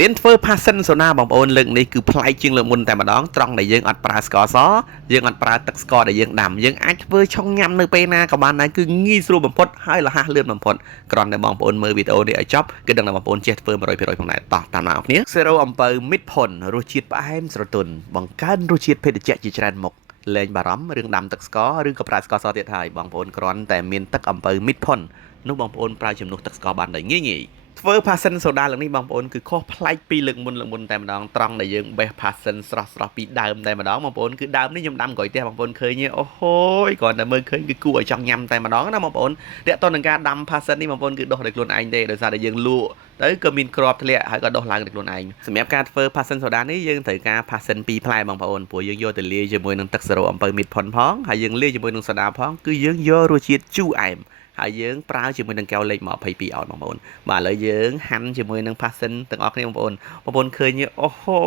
រៀនធ្វើផាសសិនសូណាបងប្អូនលើកនេះគឺប្លែកជាងលើកមុនតែម្ដងត្រង់ដែលយើងអត់ប្រើស្ករសយើងអត់ប្រើទឹកស្ករដែលយើងដាំយើងអាចធ្វើឆុងញ៉ាំនៅពេលណាក៏បានដែរគឺងាយស្រួលបំផុតហើយរហ័សលឿនបំផុតគ្រាន់តែបងប្អូនមើលវីដេអូនេះឲ្យចប់គឺដឹងថាបងប្អូនចេះធ្វើ100%ផងដែរតោះតាមណាអ្នកគ្នាសេរ៉ូអំពៅមីតផុនរសជាតិផ្អែមស្រទន់បង្កើនរសជាតិភេសជ្ជៈជាច្រើនមុខលែងបារម្ភរឿងដាំទឹកស្ករឬក៏ប្រើស្ករសទៀតហើយបងប្អូនគ្រាន់តែមានទឹកអំពៅមីតផុននោះបងប្អូនប្រើជំនួសទឹកស្ករបានដោយងាយៗធ្វើផាសសិនសូដាលើកនេះបងប្អូនគឺខុសប្លែកពីលើកមុនតែម្ដងត្រង់ដែលយើងបេះផាសសិនស្រស់ពីដើមតែម្ដងបងប្អូនគឺដើមនេះខ្ញុំដាំក្រោយផ្ទះបងប្អូនឃើញអូហូយគ្រាន់តែមើលឃើញគឺគួរឲ្យចង់ញ៉ាំតែម្ដងណាបងប្អូនតាក់ទងនឹងការដាំផាសសិននេះបងប្អូនគឺដុះដោយខ្លួនឯងទេដោយសារតែយើងលក់ទៅក៏មានគ្រាប់ធ្លាក់ហើយក៏ដុះឡើងដោយខ្លួនឯងសម្រាប់ការធ្វើផាសសិនសូដានេះយើងត្រូវការផាសសិន2ផ្លែបងប្អូនព្រោះយើងយកទៅលាយជាមួយនឹងទឹកសេរ៉ូអំពៅមីតផុនផងហើយយើងលាយជាមួយនឹងសូដាផងគឺយើងយករសជាតិជូរអែមហើយយើងប្រើជាមួយនឹងកែវលេខ22អោតបងប្អូនបាទឥឡូវយើងហាន់ជាមួយនឹងផាសសិនទាំងអស់គ្នាបងប្អូនឃើញអូហូ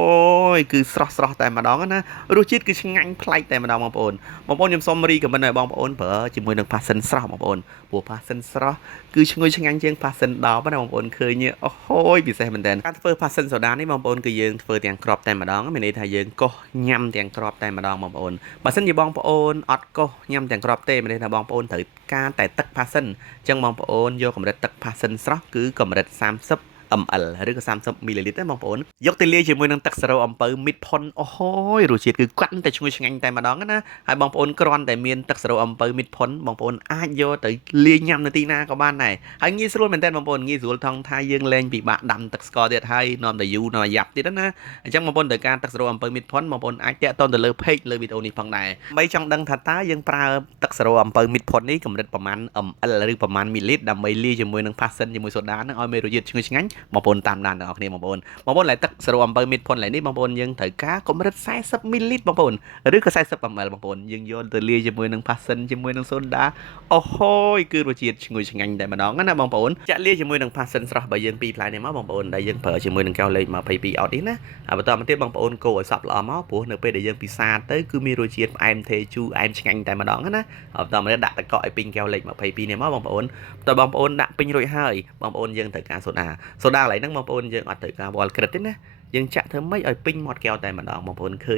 យគឺស្រស់តែម្ដងណារសជាតិគឺឆ្ងាញ់ប្លែកតែម្ដងបងប្អូនខ្ញុំសូមរីកខមមិនឲ្យបងប្អូនប្រើជាមួយនឹងផាសសិនស្រស់បងប្អូនព្រោះផាសសិនស្រស់គឺឈ្ងុយឆ្ងាញ់ជាងផាសសិនដបណាបងប្អូនឃើញអូហូយពិសេសមែនតើការធ្វើផាសសិនសូដានេះបងប្អូនគឺយើងធ្វើទាំងក្របតែម្ដងមានន័យថាយើងកោសញ៉ាំទាំងក្របតែម្ដងបងប្អូនបើសិនជាបងប្អូនអត់កោសញ៉ាំទាំងក្របទេមានន័យថាបងប្អូនត្រូវការតែទឹកផាសសិនអញ្ចឹងបងប្អូនយកកម្រិតទឹកផាសសិនស្រស់គឺកម្រិត30 ml ឬក៏30 ml ទេបងប្អូនយកទៅលាយជាមួយនឹងទឹកសេរ៉ូអំពៅមីតផុនអូហូយរសជាតិគឺគាត់តែឈ្ងុយឆ្ងាញ់តែម្ដងណាហើយបងប្អូនគ្រាន់តែមានទឹកសេរ៉ូអំពៅមីតផុនបងប្អូនអាចយកទៅលាយញ៉ាំនៅទីណាក៏បានដែរហើយងាយស្រួលមែនតើបងប្អូនងាយស្រួលថងថាយើងលែងពិបាកដាំទឹកស្ករទៀតហើយនាំតែយូរនាំយ៉ាប់ទៀតណាអញ្ចឹងបងប្អូនត្រូវការទឹកសេរ៉ូអំពៅមីតផុនបងប្អូនអាចតាក់ទងទៅលើ page លើវីដេអូនេះផងដែរដើម្បីចង់ដឹងថាតើយើងប្រើទឹកសេរ៉ូអំពៅមីតផុននេះកម្រិតប្រមាណ ml ឬប្រមាណ ml ដើម្បីលាយជាមួយនឹងផាសសិនជាមួយសូដានឹងឲ្យមានរសជាតិឈ្ងុយឆ្ងាញ់បងប្អូនតាមដានទាំងអស់គ្នាបងប្អូនឡើយទឹកសេរ៉ូអំពៅមីតផុនឡើយនេះបងប្អូនយើងត្រូវការកម្រិត40 ml បងប្អូនឬក៏40 ml បងប្អូនយើងយកទៅលាយជាមួយនឹងផាសសិនជាមួយនឹងសូដាអូហូយគឺរសជាតិឈ្ងុយឆ្ងាញ់តែម្ដងណាបងប្អូនចាក់លាយជាមួយនឹងផាសសិនស្រស់បើយើងពីរផ្លែនេះមកបងប្អូនដែលយើងប្រើជាមួយនឹងកែវលេខ22អោតនេះណាហើយបន្តមកទៀតបងប្អូនកូរឲ្យសព្វល្អមកព្រោះនៅពេលដែលយើងពិសាទៅគឺមានរសជាតិផ្អែមថេជូរអែមឆ្ងាញ់តែម្ដងណាហើយបន្តមកទៀតដាក់ទឹកកកឲ្យពេញកែវលេខ22នេះមកបងប្អូនតើបងប្អូនដាក់ពេញរួចហើយបងប្អូនយើងត្រូវការសូដាកន្លែងហ្នឹងបងប្អូនយើងអត់ត្រូវការវល់ក្រិតទេណាយើងចាក់ធ្វើម៉េចឲ្យពេញមាត់កែវតែម្ដងបងប្អូនឃើ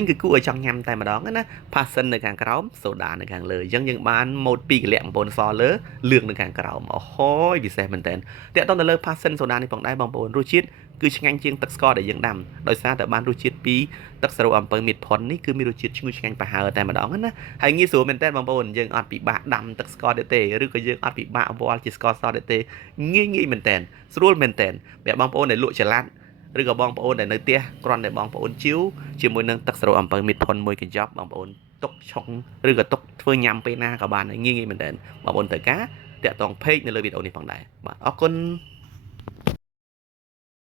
ញគឺគួរឲ្យចង់ញ៉ាំតែម្ដងណាផាសសិននៅខាងក្រោមសូដានៅខាងលើអញ្ចឹងយើងបានម៉ូត2កលៈបងប្អូនសលើលឿងនៅខាងក្រោមអូហូយពិសេសមែនតើតាក់ទងទៅលើផាសសិនសូដានេះផងដែរបងប្អូនរសជាតិគឺឆ្ងាញ់ជាងទឹកស្ករដែលយើងដាំដោយសារតែបានរសជាតិពីទឹកសេរ៉ូអំពៅមីតផុននេះគឺមានរសជាតិឈ្ងុយឆ្ងាញ់ប្រហើរតែម្ដងណាហើយងាយស្រួលមែនតើបងប្អូនយើងអត់ពិបាកដាំទឹកស្ករទេឬក៏យើងអត់ពិបាកវល់ជាស្ករសទេងាយមែនតើស្រួលមែនតើអ្នកបងប្អូនដែលលក់ចល័តឬក៏បងប្អូនដែលនៅផ្ទះគ្រាន់តែបងប្អូនជីវជាមួយនឹងទឹកសេរ៉ូអំពៅមីតផុនមួយកញ្ចប់បងប្អូនទុកឆុងឬក៏ទុកធ្វើញ៉ាំពេលណាក៏បានងាយមែនតើបងប្អូនត្រូវការតាក់ទង page នៅលើវីដេអូនេះផងដែរបាទអរគុណ